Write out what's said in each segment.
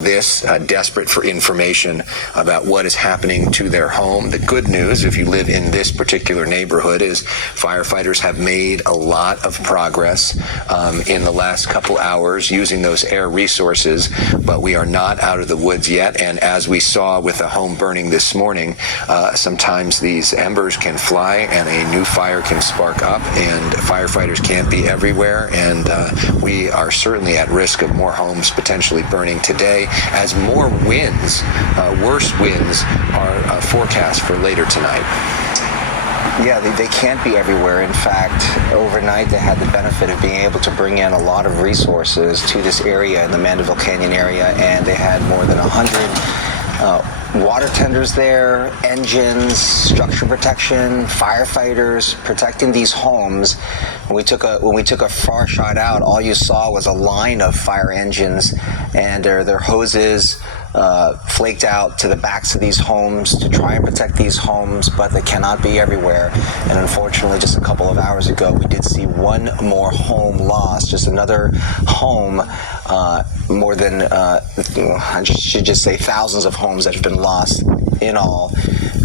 desperate for information about what is happening to their home. The good news, if you live in this particular neighborhood, is firefighters have made a lot of progress in the last couple hours using those air resources, but we are not out of the woods yet. And as we saw with the home burning this morning, sometimes these embers can fly and a new fire can spark up, and firefighters can't be everywhere. And we are certainly at risk of more homes potentially burning today, as more winds, worse winds, are forecast for later tonight. Yeah, they can't be everywhere. In fact, overnight they had the benefit of being able to bring in a lot of resources to this area in the Mandeville Canyon area, and they had more than 100 water tenders there, engines, structure protection, firefighters protecting these homes. When we took a far shot out, all you saw was a line of fire engines and their hoses flaked out to the backs of these homes to try and protect these homes, but they cannot be everywhere. And unfortunately, just a couple of hours ago, we did see one more home lost, just another home, more than, I should just say thousands of homes that have been lost in all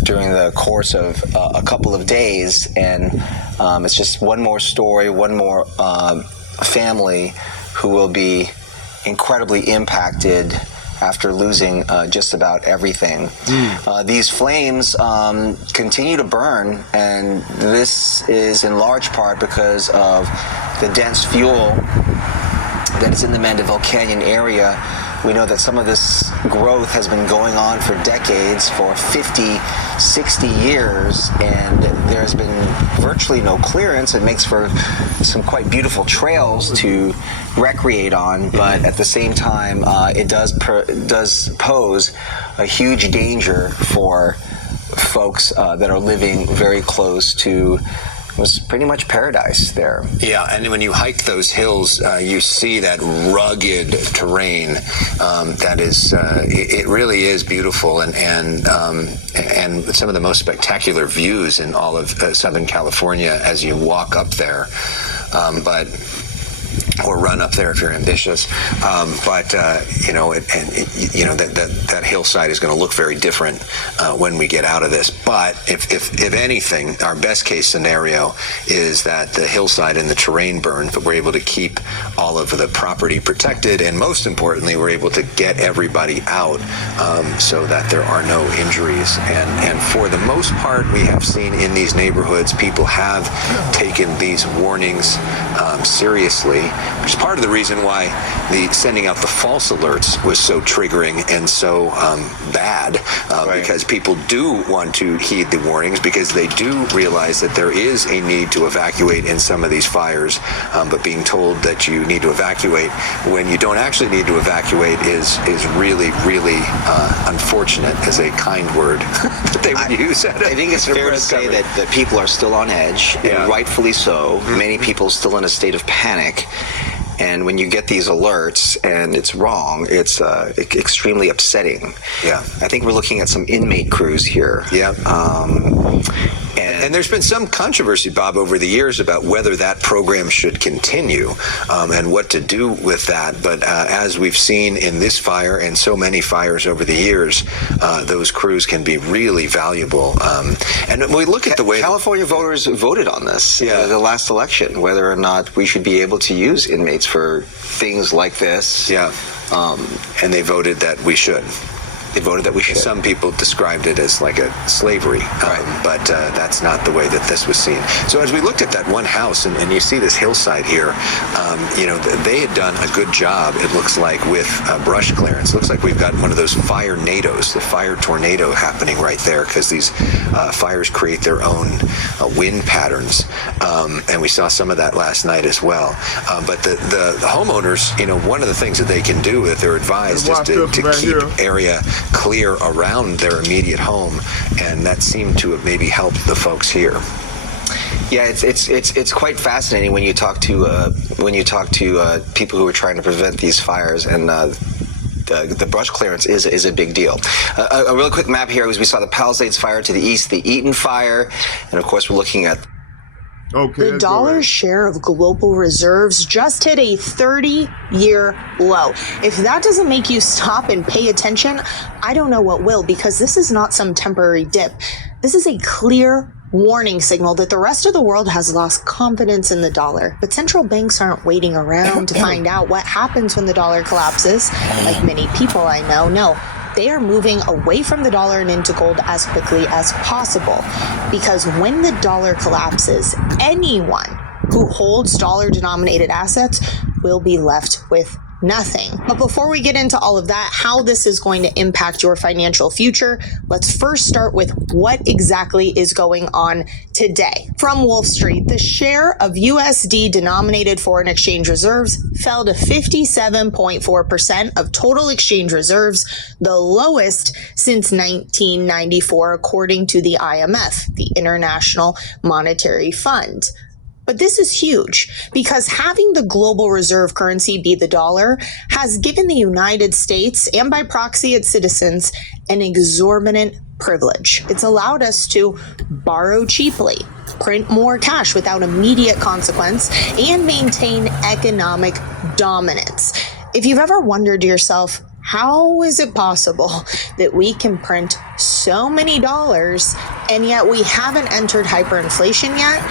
during the course of a couple of days. And it's just one more story, one more family who will be incredibly impacted after losing just about everything. These flames continue to burn, and this is in large part because of the dense fuel that is in the Mandeville Canyon area. We know that some of this growth has been going on for decades, for 50, 60 years, and there's been virtually no clearance. It makes for some quite beautiful trails to recreate on, but at the same time, it does pose a huge danger for folks that are living very close to. It was pretty much paradise there. Yeah, and when you hike those hills, you see that rugged terrain. That is, it really is beautiful, and some of the most spectacular views in all of Southern California as you walk up there. Or run up there if you're ambitious, you know, that hillside is going to look very different when we get out of this. But if anything, our best case scenario is that the hillside and the terrain burn, but we're able to keep all of the property protected, and most importantly, we're able to get everybody out so that there are no injuries. And for the most part, we have seen in these neighborhoods, people have taken these warnings seriously, which is part of the reason why sending out the false alerts was so triggering and so bad, because people do want to heed the warnings, because they do realize that there is a need to evacuate in some of these fires, but being told that you need to evacuate when you don't actually need to evacuate is really, really unfortunate, is a kind word that they would use. I think it's fair to say that people are still on edge, and rightfully so. Many people still in a state of panic. And when you get these alerts and it's wrong, it's extremely upsetting. Yeah. I think we're looking at some inmate crews here. Yeah. And there's been some controversy, Bob, over the years about whether that program should continue and what to do with that. But as we've seen in this fire and so many fires over the years, those crews can be really valuable. And when we look at the way California voters voted on this the last election, whether or not we should be able to use inmates for things like this. Yeah. And they voted that we should. They voted that we should. Some people described it as like a slavery, but that's not the way that this was seen. So as we looked at that one house, and you see this hillside here, you know, they had done a good job, it looks like, with brush clearance. It looks like we've got one of those fire nados, the fire tornado happening right there, because these fires create their own wind patterns, and we saw some of that last night as well. But the homeowners, you know, one of the things that they can do, that they're advised, is to keep area clear around their immediate home, and that seemed to have maybe helped the folks here. Yeah, it's quite fascinating when you talk to people who are trying to prevent these fires, and the brush clearance is a big deal. A really quick map here, as we saw the Palisades fire to the east, the Eaton fire, and of course we're looking at Okay, The dollar's share of global reserves just hit a 30-year low. If that doesn't make you stop and pay attention, I don't know what will, because this is not some temporary dip. This is a clear warning signal that the rest of the world has lost confidence in the dollar. But central banks aren't waiting around to find out what happens when the dollar collapses, like many people I know. No, they are moving away from the dollar and into gold as quickly as possible. Because when the dollar collapses, anyone who holds dollar-denominated assets will be left with nothing. But before we get into all of that, how this is going to impact your financial future, let's first start with what exactly is going on today. From Wolf Street, the share of USD denominated foreign exchange reserves fell to 57.4% of total exchange reserves, the lowest since 1994, according to the IMF, the International Monetary Fund. But this is huge because having the global reserve currency be the dollar has given the United States, and by proxy its citizens, an exorbitant privilege. It's allowed us to borrow cheaply, print more cash without immediate consequence, and maintain economic dominance. If you've ever wondered to yourself, how is it possible that we can print so many dollars and yet we haven't entered hyperinflation yet?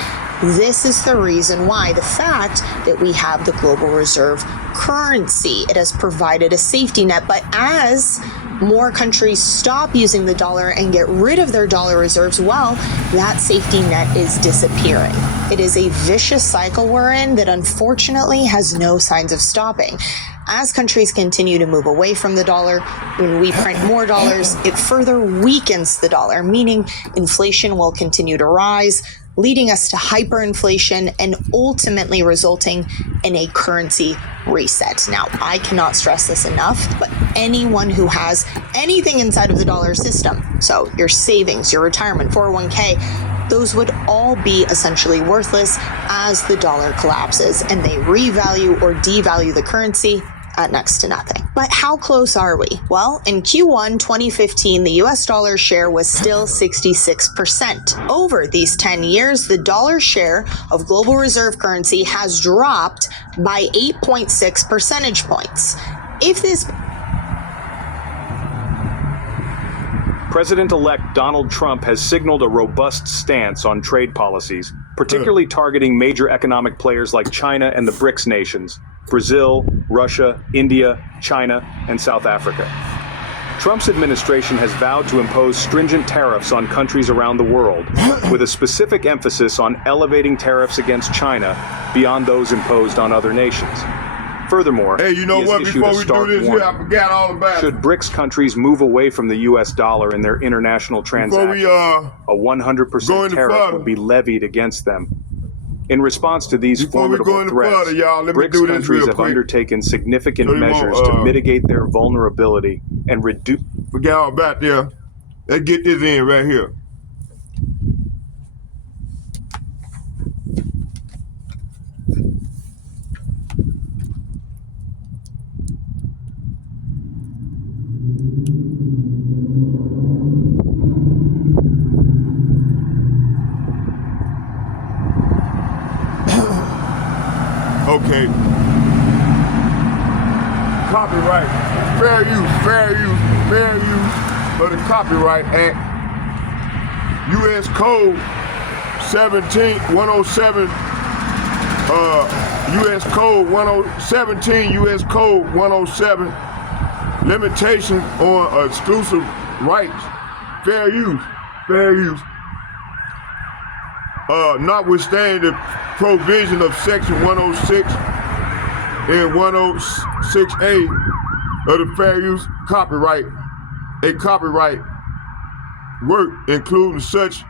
This is the reason why. The fact that we have the global reserve currency. It has provided a safety net. But as more countries stop using the dollar and get rid of their dollar reserves, well, that safety net is disappearing. It is a vicious cycle we're in that unfortunately has no signs of stopping. As countries continue to move away from the dollar, when we print more dollars, it further weakens the dollar, meaning inflation will continue to rise, leading us to hyperinflation and ultimately resulting in a currency reset. Now, I cannot stress this enough, but anyone who has anything inside of the dollar system, so your savings, your retirement, 401k, those would all be essentially worthless as the dollar collapses and they revalue or devalue the currency at next to nothing. But how close are we? Well, in Q1 2015, the US dollar share was still 66%. Over these 10 years, the dollar share of global reserve currency has dropped by 8.6 percentage points. If this President-elect Donald Trump has signaled a robust stance on trade policies, particularly targeting major economic players like China and the BRICS nations, Brazil, Russia, India, China, and South Africa. Trump's administration has vowed to impose stringent tariffs on countries around the world, with a specific emphasis on elevating tariffs against China beyond those imposed on other nations. Furthermore, hey, you know he has what? issued Before a we stark do this warning. here, I forgot all about Should BRICS countries move away from the U.S. dollar in their international transactions, a 100% tariff would be levied against them. In responce to these formidable threats, BRICS countries have undertaken significant measures to mitigate their vulnerability and reduce... Forget all about there. Let's get this in right here. Okay. Copyright. Fair use of the Copyright Act. U.S. Code 17107. U.S. Code 1017. U.S. Code 107. Limitation on exclusive rights. Fair use. Notwithstanding the provision of Section 106 and 106A of the Fair Use Copyright, a copyright work including such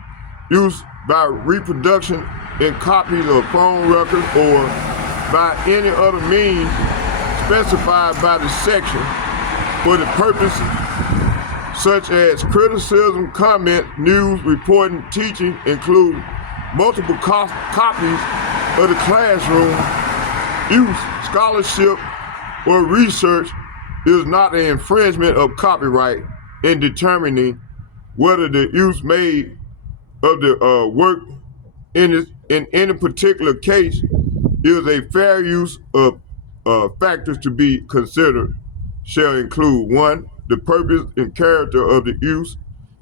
use by reproduction in copies of phone records or by any other means specified by the section for the purposes such as criticism, comment, news, reporting, teaching, include multiple copies of the classroom, use, scholarship, or research is not an infringement of copyright in determining whether the use made of the work in in any particular case is a fair use of factors to be considered shall include: 1, the purpose and character of the use,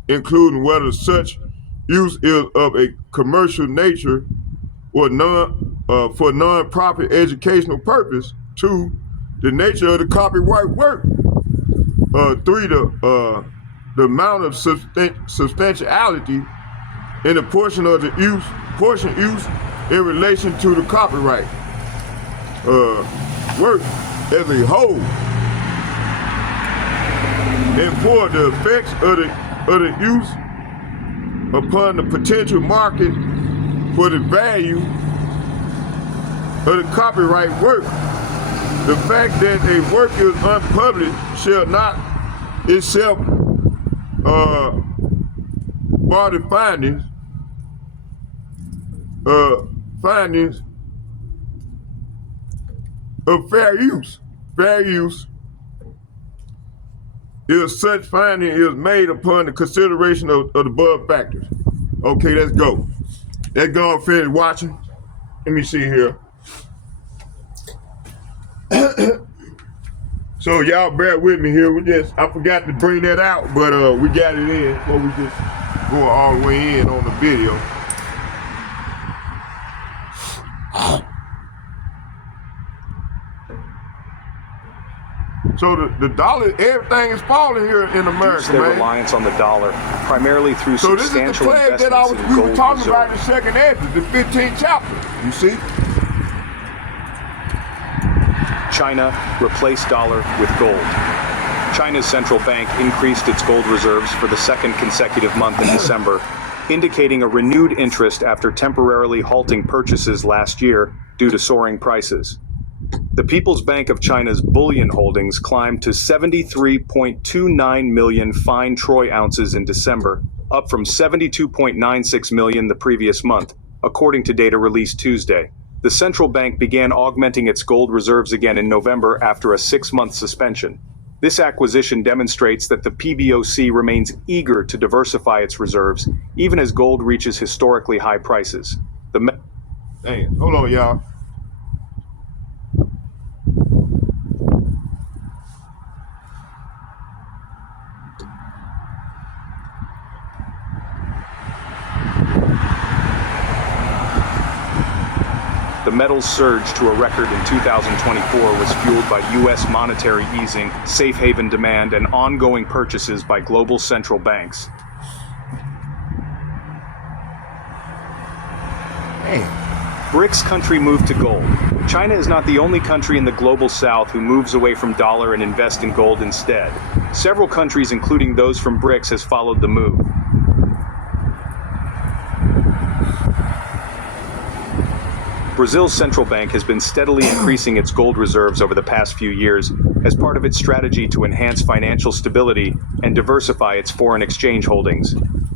including whether such use is of a commercial nature or for non-profit educational purpose. 2, the nature of the copyright work. 3, the amount of substantiality in the portion use in relation to the copyright work as a whole. And 4, the effects of the use upon the potential market for the value of the copyright work. The fact that a work is unpublished shall not itself bar the findings of fair use. Fair use is such finding is made upon the consideration of the above factors. Okay, let's go. Let's go and finish watching. Let me see here. So y'all bear with me here. I forgot to bring that out, but we got it in before we just go all the way in on the video. So the dollar, everything is falling here in America, Their man. reliance on the dollar, primarily through So this is the substantial pledge that investments in we were gold talking about in the reserves. second Ezra, the 15th chapter. You see? China replaced dollar with gold. China's central bank increased its gold reserves for the second consecutive month in December, indicating a renewed interest after temporarily halting purchases last year due to soaring prices. The People's Bank of China's bullion holdings climbed to 73.29 million fine troy ounces in December, up from 72.96 million the previous month, according to data released Tuesday. The central bank began augmenting its gold reserves again in November after a 6-month suspension. This acquisition demonstrates that the PBOC remains eager to diversify its reserves, even as gold reaches historically high prices. Dang, hold on, y'all. The metal's surge to a record in 2024 was fueled by U.S. monetary easing, safe haven demand, and ongoing purchases by global central banks. BRICS country move to gold. China is not the only country in the global south who moves away from dollar and invests in gold instead. Several countries, including those from BRICS, has followed the move. Brazil's central bank has been steadily increasing its gold reserves over the past few years as part of its strategy to enhance financial stability and diversify its foreign exchange holdings.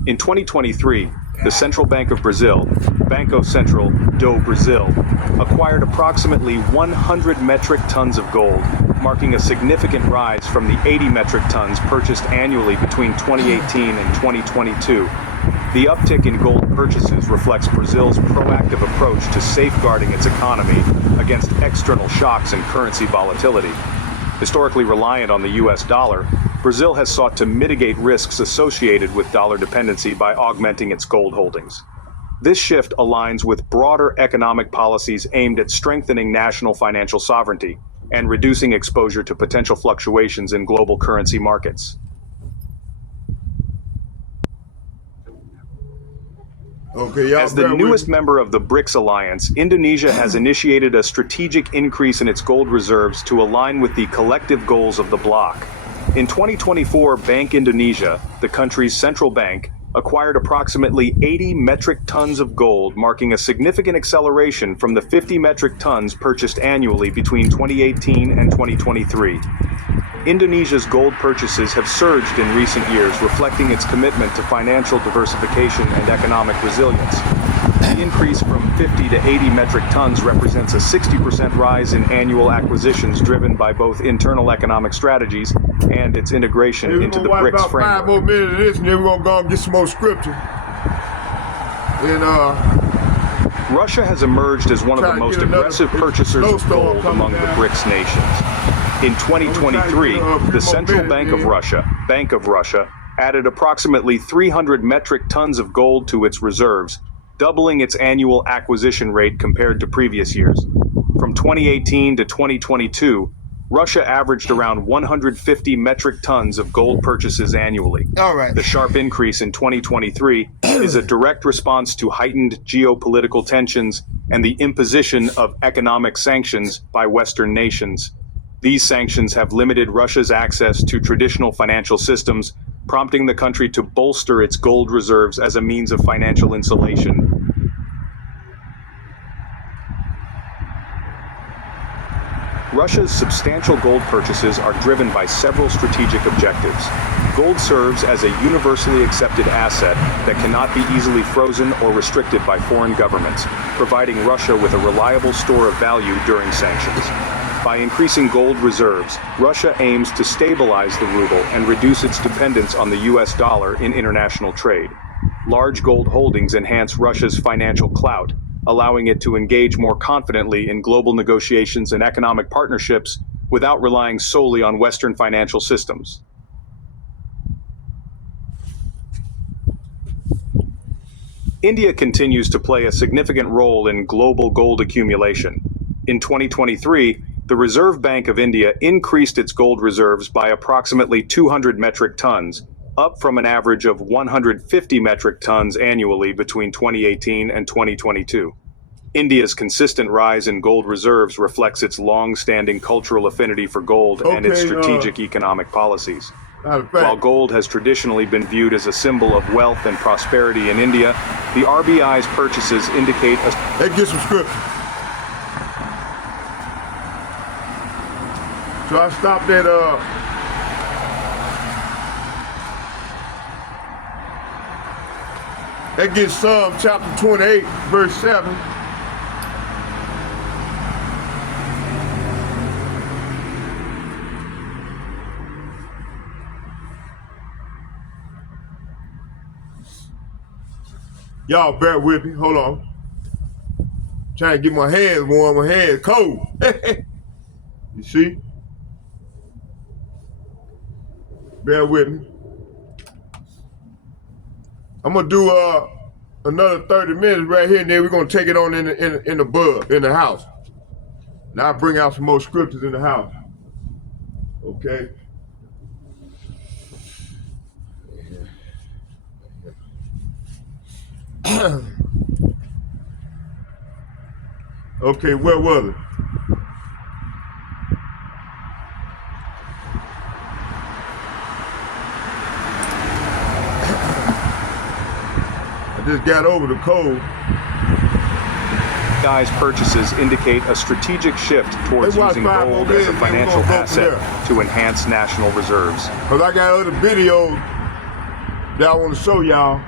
In 2023, the Central Bank of Brazil, Banco Central do Brasil, acquired approximately 100 metric tons of gold, marking a significant rise from the 80 metric tons purchased annually between 2018 and 2022. The uptick in gold purchases reflects Brazil's proactive approach to safeguarding its economy against external shocks and currency volatility. Historically reliant on the US dollar, Brazil has sought to mitigate risks associated with dollar dependency by augmenting its gold holdings. This shift aligns with broader economic policies aimed at strengthening national financial sovereignty and reducing exposure to potential fluctuations in global currency markets. Okay, y'all. As the newest member of the BRICS alliance, Indonesia has initiated a strategic increase in its gold reserves to align with the collective goals of the bloc. In 2024, Bank Indonesia, the country's central bank, acquired approximately 80 metric tons of gold, marking a significant acceleration from the 50 metric tons purchased annually between 2018 and 2023. Indonesia's gold purchases have surged in recent years, reflecting its commitment to financial diversification and economic resilience. The increase from 50 to 80 metric tons represents a 60% rise in annual acquisitions driven by both internal economic strategies and its integration into the BRICS about framework. 5 more minutes of this, and then we're gonna go and get some more scripture. And Russia has emerged as one of the Trying to most get another aggressive purchasers of snowstorm gold coming among the down. BRICS nations. In 2023, the Central Bank of Russia, added approximately 300 metric tons of gold to its reserves, doubling its annual acquisition rate compared to previous years. From 2018 to 2022, Russia averaged around 150 metric tons of gold purchases annually. All right. The sharp increase in 2023 is a direct response to heightened geopolitical tensions and the imposition of economic sanctions by Western nations. These sanctions have limited Russia's access to traditional financial systems, prompting the country to bolster its gold reserves as a means of financial insulation. Russia's substantial gold purchases are driven by several strategic objectives. Gold serves as a universally accepted asset that cannot be easily frozen or restricted by foreign governments, providing Russia with a reliable store of value during sanctions. By increasing gold reserves, Russia aims to stabilize the ruble and reduce its dependence on the US dollar in international trade. Large gold holdings enhance Russia's financial clout, allowing it to engage more confidently in global negotiations and economic partnerships without relying solely on Western financial systems. India continues to play a significant role in global gold accumulation. In 2023, the Reserve Bank of India increased its gold reserves by approximately 200 metric tons, up from an average of 150 metric tons annually between 2018 and 2022. India's consistent rise in gold reserves reflects its long-standing cultural affinity for gold and its strategic economic policies. While gold has traditionally been viewed as a symbol of wealth and prosperity in India, the RBI's purchases indicate a... Let's get some scripture. So I stopped at that gets Psalm chapter 28, verse 7. Y'all bear with me. Hold on. Trying to get my hands warm. My hands cold. You see? Bear with me. I'm gonna do another 30 minutes right here, and then we're gonna take it on in the house. Now I bring out some more scriptures in the house. Okay. Okay, where was it? I just got over the cold. RBI's purchases indicate a strategic shift towards using gold as a financial asset to enhance national reserves. Because I got other videos that I want to show y'all.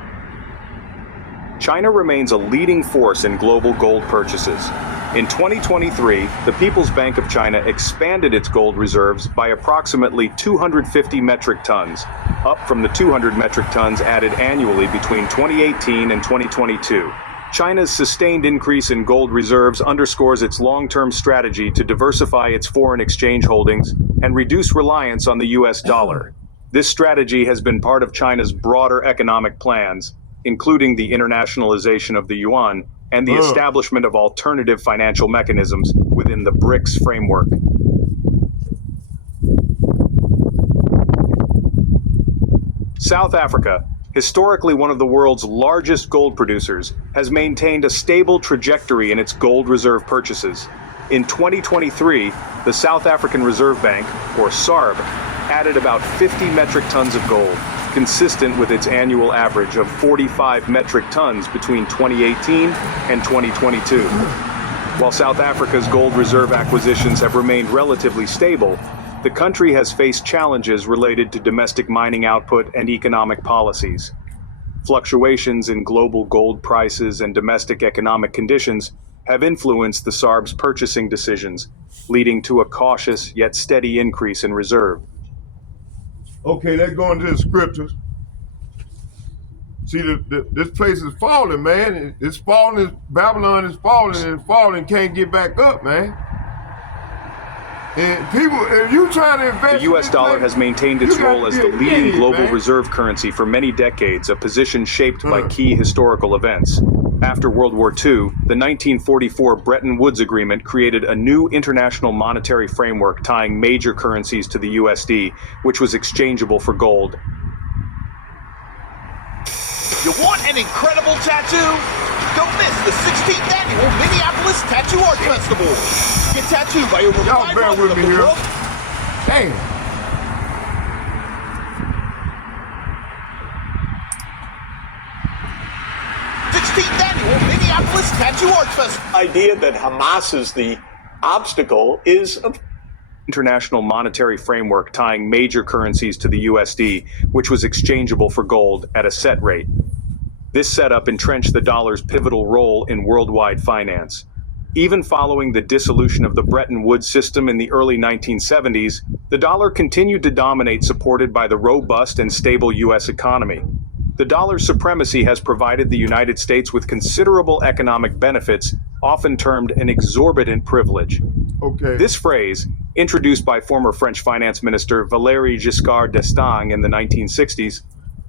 China remains a leading force in global gold purchases. In 2023, the People's Bank of China expanded its gold reserves by approximately 250 metric tons, up from the 200 metric tons added annually between 2018 and 2022. China's sustained increase in gold reserves underscores its long-term strategy to diversify its foreign exchange holdings and reduce reliance on the US dollar. This strategy has been part of China's broader economic plans, including the internationalization of the yuan and the establishment of alternative financial mechanisms within the BRICS framework. South Africa, historically one of the world's largest gold producers, has maintained a stable trajectory in its gold reserve purchases. In 2023, the South African Reserve Bank, or SARB, added about 50 metric tons of gold, consistent with its annual average of 45 metric tons between 2018 and 2022. While South Africa's gold reserve acquisitions have remained relatively stable, the country has faced challenges related to domestic mining output and economic policies. Fluctuations in global gold prices and domestic economic conditions have influenced the SARB's purchasing decisions, leading to a cautious yet steady increase in reserve. Okay, let's go into the scriptures. See, this place is falling, man. It's falling. Babylon is falling and falling. Can't get back up, man. And people, if you trying to invest, The U.S. dollar has maintained its role as the leading global reserve currency for many decades, a position shaped by key historical events. After World War II, the 1944 Bretton Woods Agreement created a new international monetary framework tying major currencies to the USD, which was exchangeable for gold. You want an incredible tattoo? Don't miss the 16th annual Minneapolis Tattoo Art Festival. Get tattooed by over Y'all bear 500 with of me the here. world. Damn. 16th annual Minneapolis Tattoo Art Festival. Idea that Hamas is the obstacle is International monetary framework tying major currencies to the USD, which was exchangeable for gold at a set rate. This setup entrenched the dollar's pivotal role in worldwide finance. Even following the dissolution of the Bretton Woods system in the early 1970s, the dollar continued to dominate, supported by the robust and stable U.S. economy. The dollar's supremacy has provided the United States with considerable economic benefits, often termed an exorbitant privilege. Okay. This phrase, introduced by former French finance minister Valéry Giscard d'Estaing in the 1960s,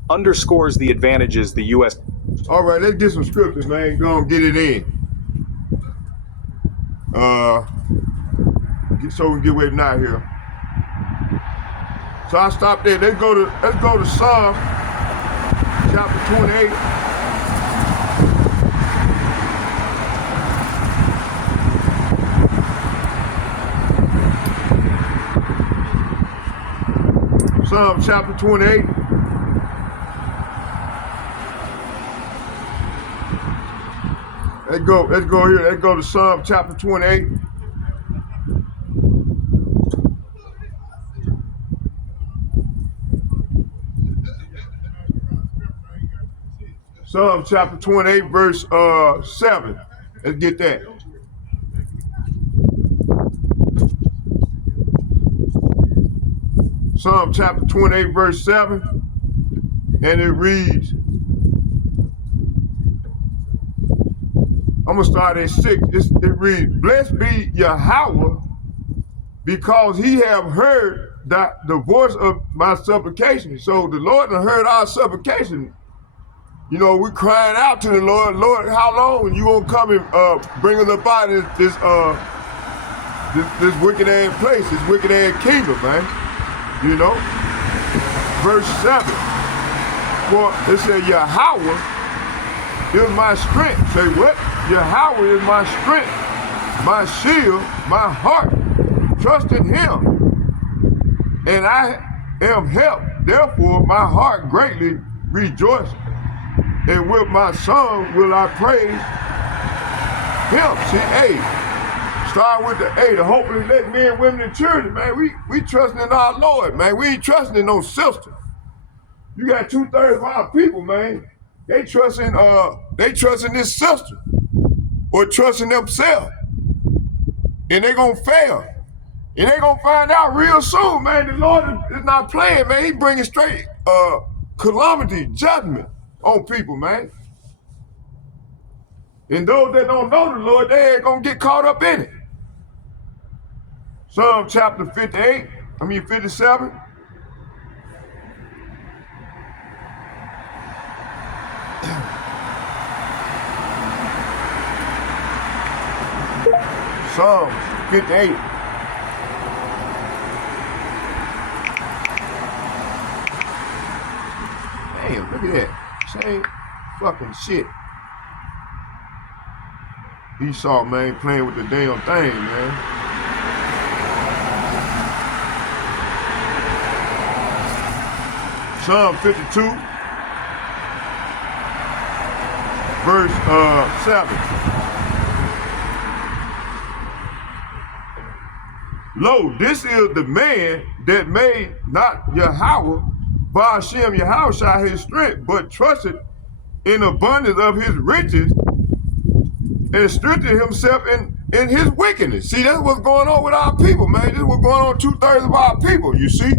underscores the advantages the U.S. All right, let's get some scriptures, man. Go and get it in. So we can get away from out here. So I stopped there. Let's go to Psalm chapter 28. Psalm chapter 28. Let's go here. Let's go to Psalm chapter 28. Psalm chapter 28, verse 7. Let's get that. Psalm chapter 28, verse 7. And it reads, I'm going to start at 6. It reads, Blessed be YAHAWAH, because he have heard the voice of my supplication. So the Lord has heard our supplication. You know, we're crying out to the Lord. Lord, how long you gonna come and bring us up out of this wicked ass place, this wicked ass kingdom, man? You know? Verse 7. For it said, YAHAWAH is my strength. Say what? YAHAWAH is my strength, my shield, my heart. Trust in him. And I am helped. Therefore, my heart greatly rejoices. And with my song will I praise him. See, A. Start with the A, the hopefully let men, women, and children, man. We trusting in our Lord, man. We ain't trusting in no system. You got 2/3 of our people, man. They trust in this system or trust in themselves. And they gonna fail. And they gonna find out real soon, man. The Lord is not playing, man. He bringing straight calamity, judgment on people, man. And those that don't know the Lord, they ain't gonna get caught up in it. Psalm chapter 57. Psalm 58. Damn, look at that. Same fucking shit. Esau, man, playing with the damn thing, man. Psalm 52, verse 7. Lo, this is the man that made not YAHAWAH, BAHASHAM YAHAWAHSHI his strength, but trusted in abundance of his riches and strengthened himself in his wickedness. See, that's what's going on with our people, man. This is what's going on 2/3 of our people, you see?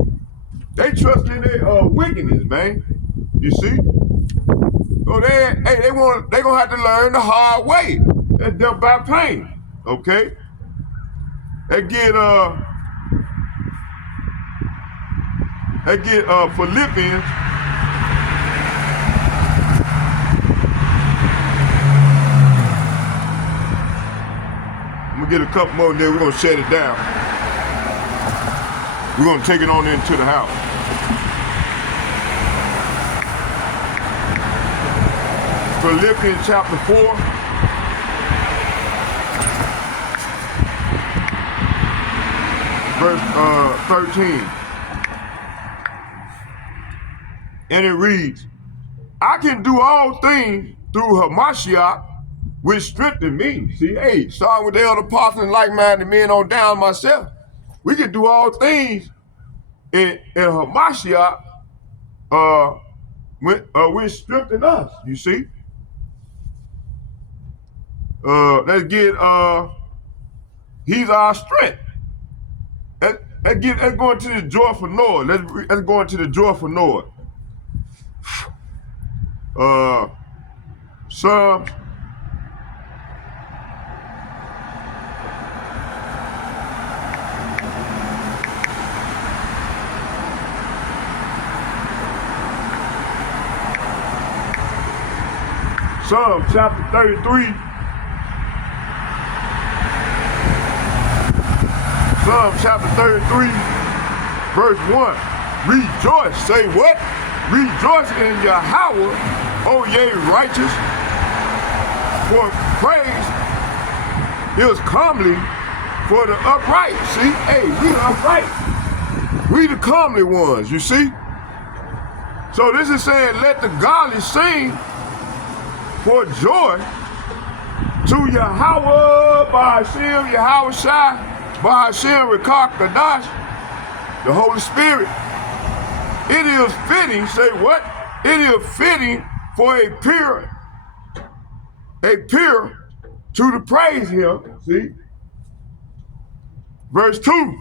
They trust in their wickedness, man. You see? So they gonna have to learn the hard way. That's death by pain. Okay? They get Philippians. I'm gonna get a couple more there. We're gonna shut it down. We're gonna take it on into the house. Philippians chapter 4. Verse 13. And it reads, I can do all things through Hamashiach, which strengthen me. See, hey, starting with the elder apostles and like-minded men on down myself, we can do all things in Hamashiach, which strengthen us, you see. Let's get, he's our strength. Let's go into the joyful Noah. Let's go into the joyful Noah. Psalms. Psalm chapter 33. Psalm chapter 33, verse 1. Rejoice, say what? Rejoice in Yahawah, O ye righteous, for praise is comely for the upright. See, hey, we the upright. We the comely ones, you see? So this is saying, let the godly sing for joy to YAHAWAH, BAHASHAM, YAHAWAHSHI, BAHASHAM, Rekah Kadash, the Holy Spirit. It is fitting, say what? It is fitting for a peer to the praise him, see? Verse 2,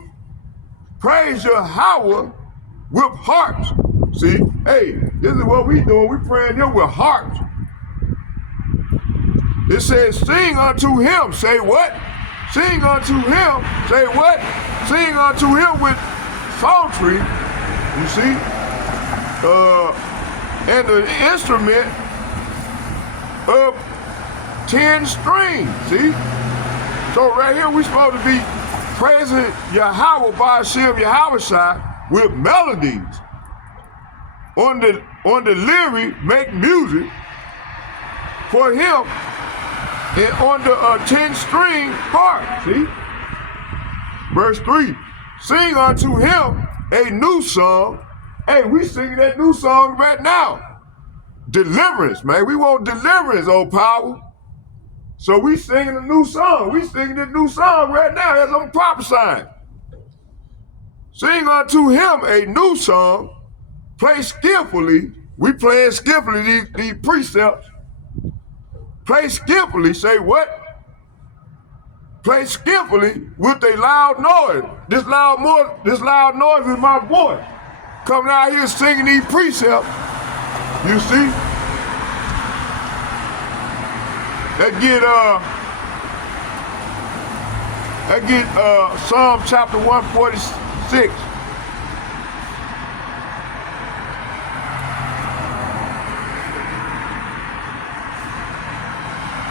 praise Yahawah with harps. See, hey, this is what we doing. We praying here with harps. It says, sing unto him, say what? Sing unto him, say what? Sing unto him with psaltery, you see? And the instrument of 10 strings, see? So right here we supposed to be praising Yahawah, BAHASHAM, YAHAWAHSHI with melodies. On the lyric, make music for him, and on the 10-string harp, see? Verse 3, sing unto him a new song. Hey, we singing that new song right now. Deliverance, man. We want deliverance, oh power. So we singing a new song. We singing this new song right now as I'm prophesying. Sing unto him a new song. Play skillfully. We playing skillfully these precepts. Play skillfully, say what? Play skillfully with a loud noise. This loud noise is my voice. Coming out here singing these precepts. You see? Let's get Psalm chapter 146.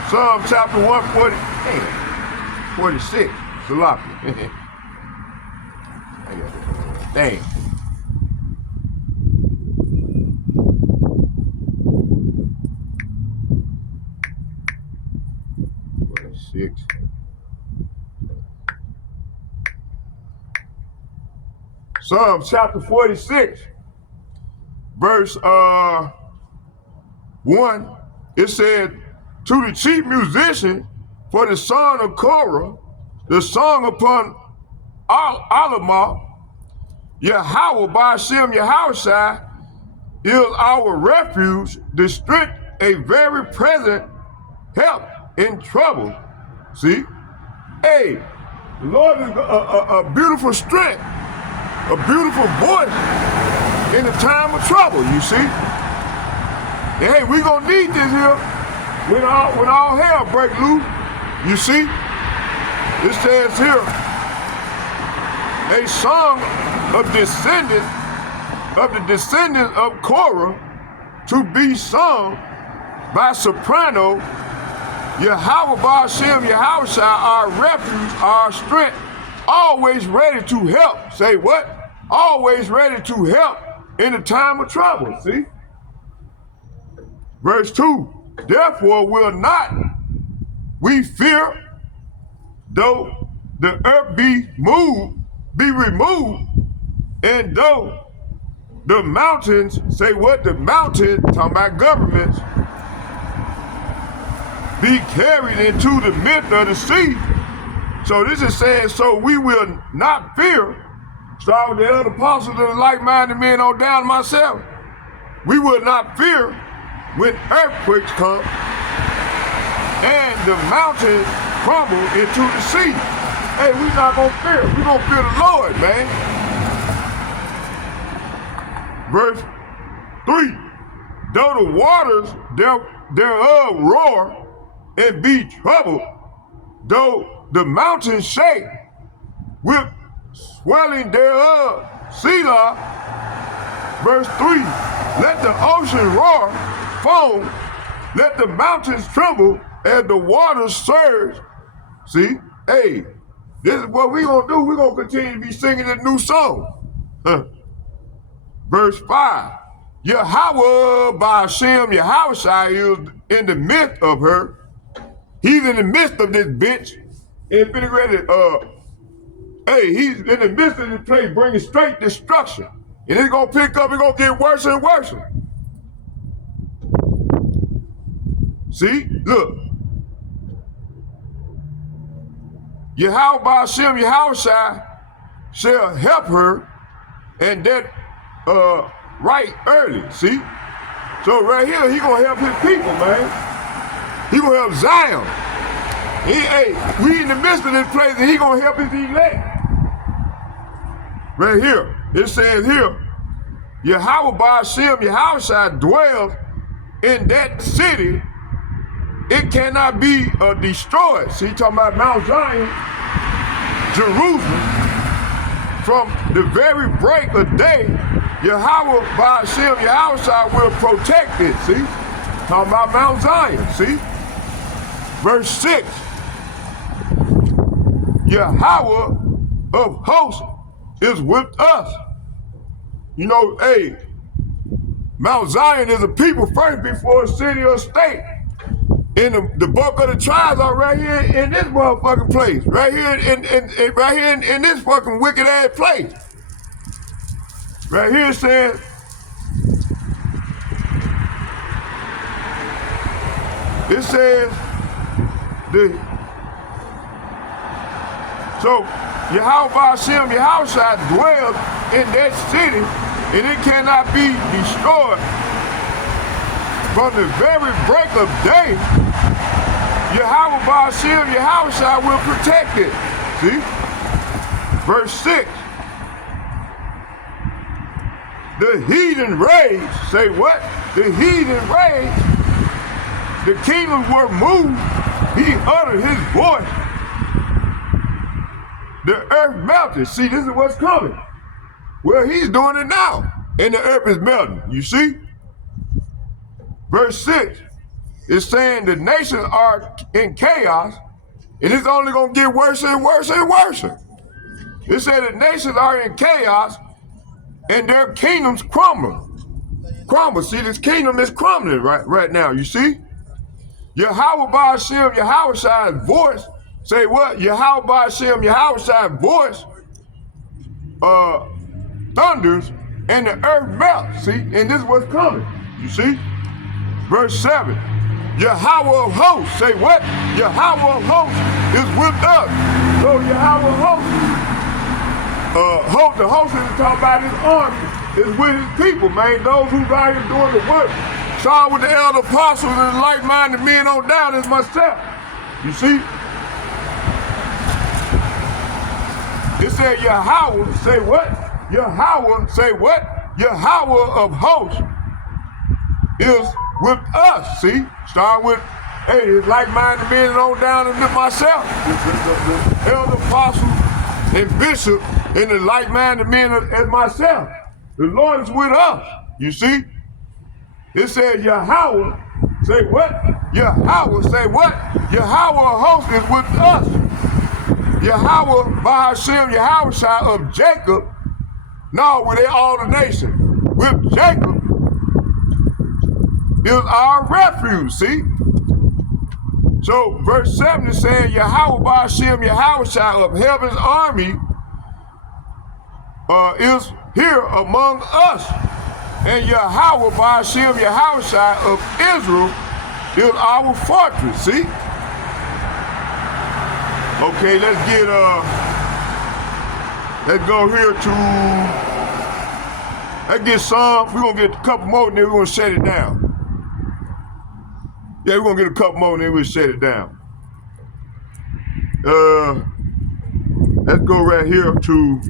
Psalm chapter 146. Salaki. Dang. Psalm chapter 46, verse 1, it said, to the chief musician for the son of Korah, the song upon Aloud, YAHAWAH, BAHASHAM, YAHAWAHSHI is our refuge, the strength, a very present help in trouble. See? Hey, the Lord is a beautiful strength, a beautiful voice in the time of trouble, you see? And hey, we gonna need this here when all hell break loose. You see? It says here, a song of the descendants of Korah to be sung by soprano, Yahawah BAHASHAM, YAHAWAHSHI, our refuge, our strength, always ready to help. Say what? Always ready to help in the time of trouble. See? Verse 2, therefore will not we fear, though the earth be removed, and though the mountains, say what? The mountains, talking about governments, be carried into the midst of the sea. So this is saying, so we will not fear. Start with the other apostles and the like-minded men on down to myself. We will not fear when earthquakes come and the mountains crumble into the sea. Hey, we not gonna fear. We gonna fear the Lord, man. Verse 3, though the waters thereof roar and be troubled, though the mountains shake with swelling thereof, Selah. Verse 3, let the ocean roar, foam, let the mountains tremble as the waters surge. See, hey, this is what we gonna do. We're gonna continue to be singing this new song. Verse 5, YAHAWAH BAHASHAM, YAHAWAHSHI is in the midst of her. He's in the midst of this bitch. And finna ready, he's in the midst of this place bringing straight destruction. And it's gonna pick up, it's gonna get worse and worse. See, look. YAHAWAH BAHASHAM, YAHAWAHSHI shall help her, and that right early, see? So right here, he gonna help his people, man. He gonna help Zion. We in the midst of this place, and he gonna help his elect. Right here, it says here, YAHAWAH BAHASHAM, YAHAWAHSHI dwells in that city. It cannot be destroyed. See, talking about Mount Zion, Jerusalem, from the very break of day, YAHAWAH BAHASHAM, YAHAWAHSHI will protect it. See, talking about Mount Zion. See, verse 6, YAHAWAH of hosts is with us. You know, hey, Mount Zion is a people first before a city or state. And the bulk of the tribes are right here in this motherfucking place. Right here in this fucking wicked ass place. Right here it says, so YAHAWAH BAHASHAM, YAHAWAHSHI dwells in that city, and it cannot be destroyed. From the very break of day, YAHAWAH BAHASHAM, YAHAWAHSHI will protect it. See? Verse 6. The heathen rage. Say what? The heathen rage. The kingdoms were moved. He uttered his voice. The earth melted. See, this is what's coming. Well, he's doing it now. And the earth is melting. You see? Verse 6 is saying the nations are in chaos, and it's only going to get worse and worse and worse. It said the nations are in chaos, and their kingdoms crumble. See, this kingdom is crumbling right now, you see? YAHAWAH BAHASHAM, YAHAWAHSHI's voice, say what? YAHAWAH BAHASHAM, YAHAWAHSHI's voice thunders, and the earth melts, see? And this is what's coming, you see? Verse 7, YAHAWAH of hosts, say what? YAHAWAH of hosts is with us. So YAHAWAH of hosts, the host is talking about his army, is with his people, man. Those who's out here doing the work. Starting with the elder apostles and like-minded men on down is myself. You see? It said YAHAWAH, say what? YAHAWAH, say what? YAHAWAH of hosts is with us. See, start with, hey, it's like-minded men on down and with myself, the elder apostle and bishop, and the like-minded men as myself. The Lord is with us. You see, it says Yahawah. Say what? Yahawah. Say what? Yahawah host is with us. Yahawah, BAHASHAM, YAHAWAHSHI of Jacob. No, with all the nation. With Jacob is our refuge. See? So verse 7 is saying Yahawah, BAHASHAM, YAHAWAHSHI of heaven's army is here among us. And Yahawah, BAHASHAM, YAHAWAHSHI of Israel is our fortress. See? Okay, let's go here to, let's get some. We're gonna get a couple more and then we're gonna shut it down. Yeah, we're gonna get a couple more and then we'll shut it down. Let's go right here to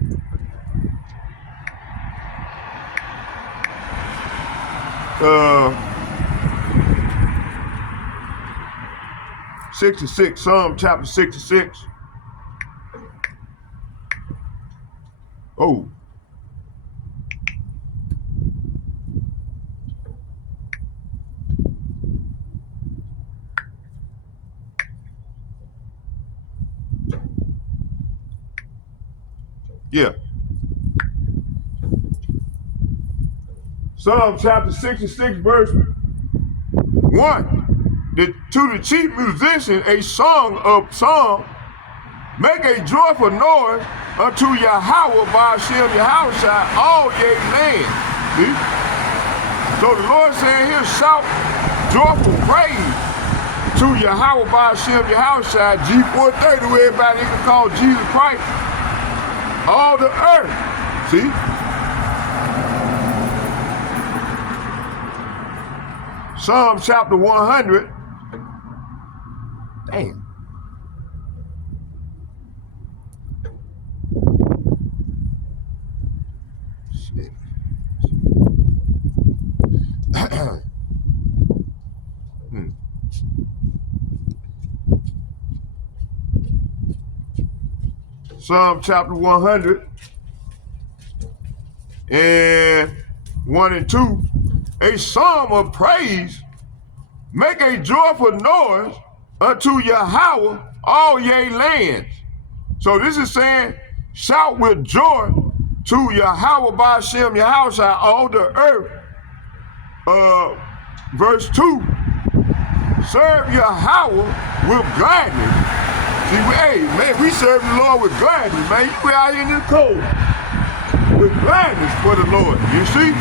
66, Psalm chapter 66. Oh. Yeah. Psalm chapter 66, verse 1. To the chief musician, a song of song, make a joyful noise unto Yahawah, BAHASHAM, YAHAWAHSHI, all ye land. See? So the Lord saying here, shout joyful praise to Yahawah, BAHASHAM, YAHAWAHSHI, G430, where everybody can call Jesus Christ, all the earth. See? Psalm chapter 100. Damn. Shit. Psalm chapter 100 and 1 and 2. A psalm of praise, make a joyful noise unto Yahawah, all ye lands. So this is saying, shout with joy to Yahawah, BAHASHAM, YAHAWAHSHI, all the earth. Verse 2, serve Yahawah with gladness. See, hey, man, we serve the Lord with gladness, man. You out here in the cold with gladness for the Lord, you see?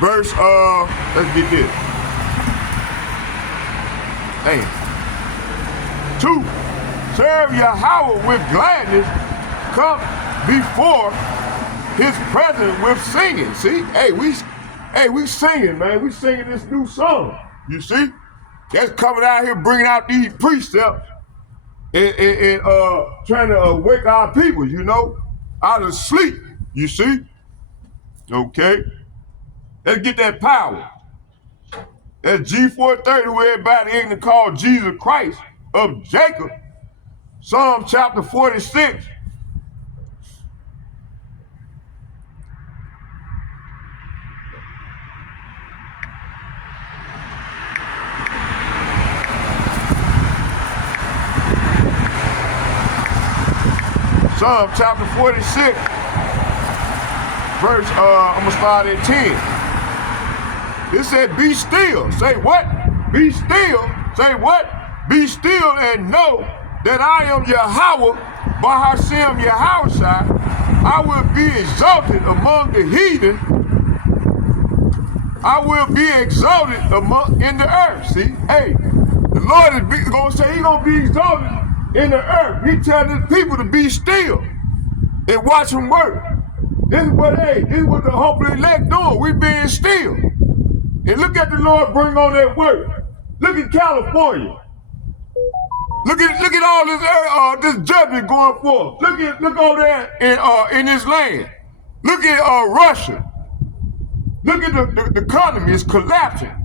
Verse, let's get this. Hey. 2, serve Yahawah with gladness, come before his presence with singing. See, we singing, man. We singing this new song. You see, that's coming out here bringing out these precepts and trying to wake our people, you know, out of sleep. You see, okay. Let's get that power. That's G430, where everybody ain't to call Jesus Christ of Jacob. Psalm chapter 46. Psalm chapter 46, verse, I'm gonna start at 10. It said, be still. Say what? Be still. Say what? Be still and know that I am Yahawah, BAHASHAM, YAHAWAHSHI. I will be exalted among the heathen. I will be exalted in the earth. See, hey, the Lord is gonna say He's gonna be exalted in the earth. He telling His people to be still and watch Him work. This is what the hopefully elect doing. We being still. And look at the Lord bring on that work. Look at California. Look at all this judgment going forth. Look over there in this land. Look at Russia. Look at the economy is collapsing.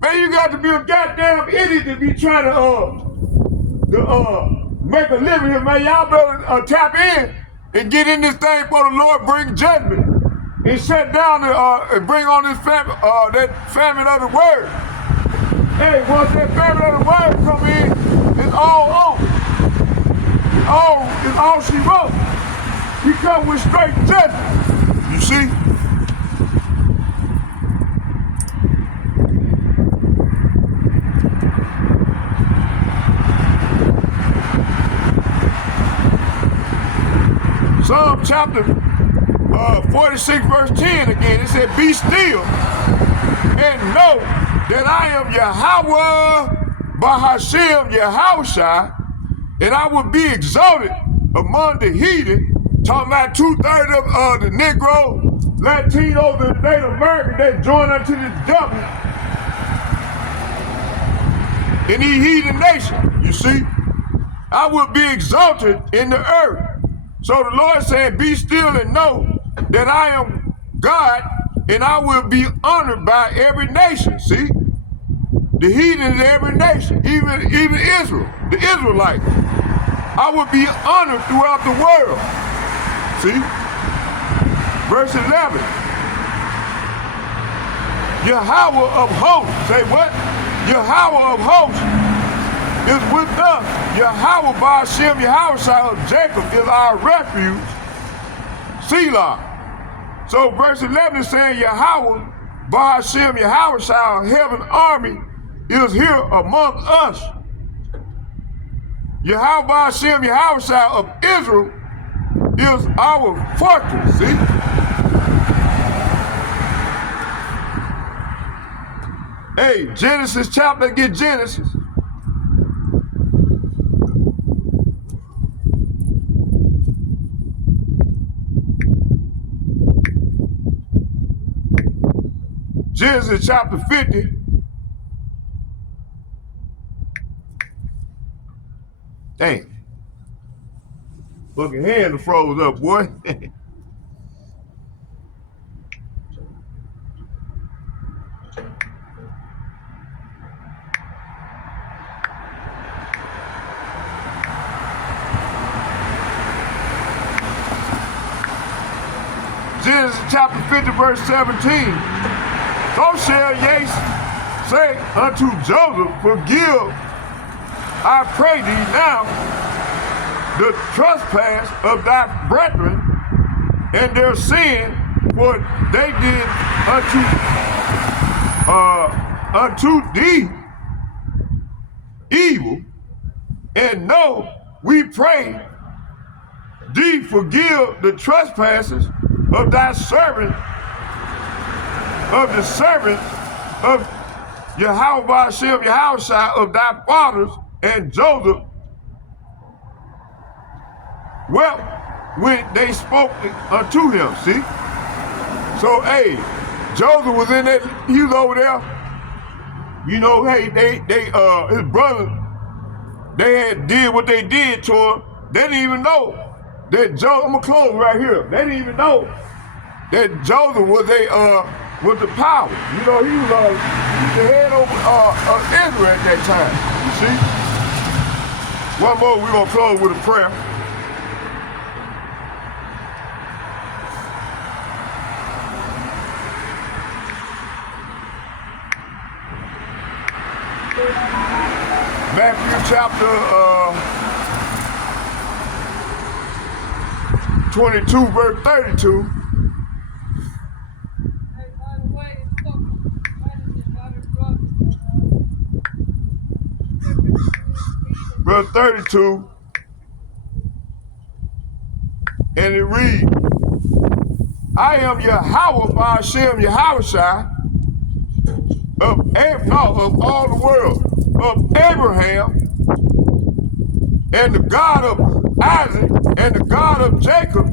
Man, you got to be a goddamn idiot to be trying to make a living here, man. Y'all better tap in and get in this thing before the Lord bring judgment and shut down and bring on this that famine of the word. Hey, once that famine of the word come in, it's all over. It's all she wrote. We come with straight judgment. You see? Psalm chapter 46 verse 10 again, it said, be still and know that I am YAHAWAH, BAHASHAM, YAHAWAHSHI, and I will be exalted among the heathen, talking about 2/3 of the Negro, Latinos, and Native Americans that join unto this government in these heathen nations, you see. I will be exalted in the earth. So the Lord said, be still and know that I am God, and I will be honored by every nation. See? The heathen is every nation, even Israel, the Israelites. I will be honored throughout the world. See? Verse 11. YAHAWAH of hosts. Say what? YAHAWAH of hosts is with us. YAHAWAH BAHASHAM YAHAWAHSHI of Jacob is our refuge. Selah. So verse 11 is saying YAHAWAH BAHASHAM YAHAWAHSHI, our heaven army, is here among us. YAHAWAH BAHASHAM YAHAWAHSHI of Israel is our fortress. See? Hey, Genesis chapter, get Genesis. Genesis chapter 50. Dang. Fucking hand froze up, boy. Genesis chapter 50, verse 17. So shall ye say unto Joseph, forgive, I pray thee now, the trespass of thy brethren and their sin, for they did unto thee evil, and know, we pray thee forgive the trespasses of thy servant, of the servants of YAHAWAH BAHASHAM YAHAWAHSHI of thy fathers, and Joseph wept when they spoke unto him. See? So, hey, Joseph was in that, he was over there. You know, hey, his brothers, they had did what they did to him. They didn't even know that Joseph, I'm gonna close right here. They didn't even know that Joseph was the power. You know, he was the head of Israel at that time. You see? One more, we're gonna close with a prayer. Matthew chapter 22, verse 32. Verse 32, and it reads, I am YAHAWAH BAHASHAM YAHAWAHSHI of all the world, of Abraham, and the God of Isaac, and the God of Jacob.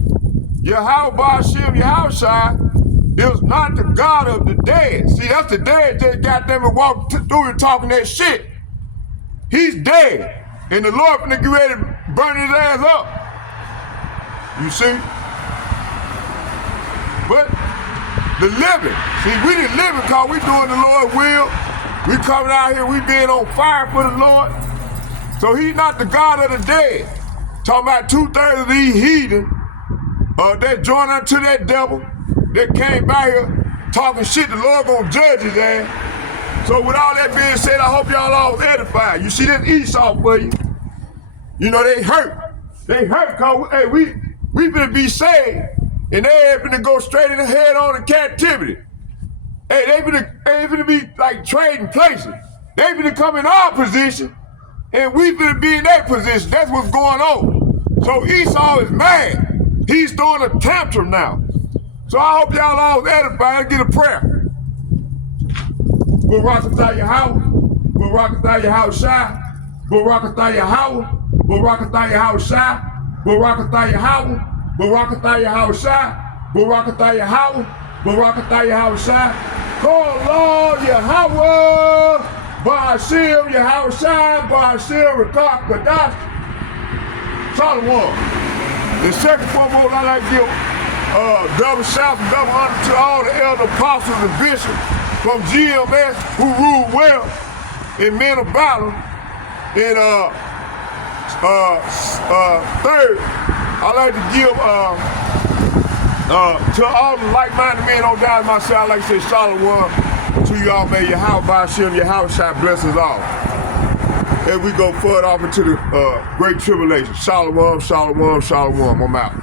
YAHAWAH BAHASHAM YAHAWAHSHI is not the God of the dead. See, that's the dead that goddamn it walked through and talking that shit. He's dead. And the Lord finna get ready to burn his ass up. You see? But the living, see, we didn't live because we doing the Lord's will. We coming out here, we being on fire for the Lord. So he's not the God of the dead. Talking about 2/3 of these heathen that joined unto that devil, that came by here talking shit, the Lord gonna judge his ass. So with all that being said, I hope y'all all was edified. You see this Esau for you. You know, they hurt. They hurt cause hey, we finna be saved. And they ain't finna go straight in the head on in captivity. Hey, they finna be like trading places. They finna come in our position, and we finna be in their position. That's what's going on. So Esau is mad. He's throwing a tantrum now. So I hope y'all all was edified and get a prayer. Barakatah Yahawah, Barakatah Yahawashi, Barakatah Yahawah, Barakatah Yahawashi, Barakatah Yahawah, Barakatah Yahawashi, Barakatah Yahawah, Barakatah Yahawashi. Call Lord Yahawah, BAHASHAM, Yahawashi, BAHASHAM, Rakah, Kadash, Shalom. The second foremost, I like to give double shout and double honor to all the elder apostles and bishops from GMS who ruled well in men of battle. And third, I like to give to all the like-minded men on down myself, I like to say shalom to you all. May YAHAWAHSHI, Yahawashi bless us all. As we go further off into the great tribulation. Shalom, shalom, shalom. I'm out.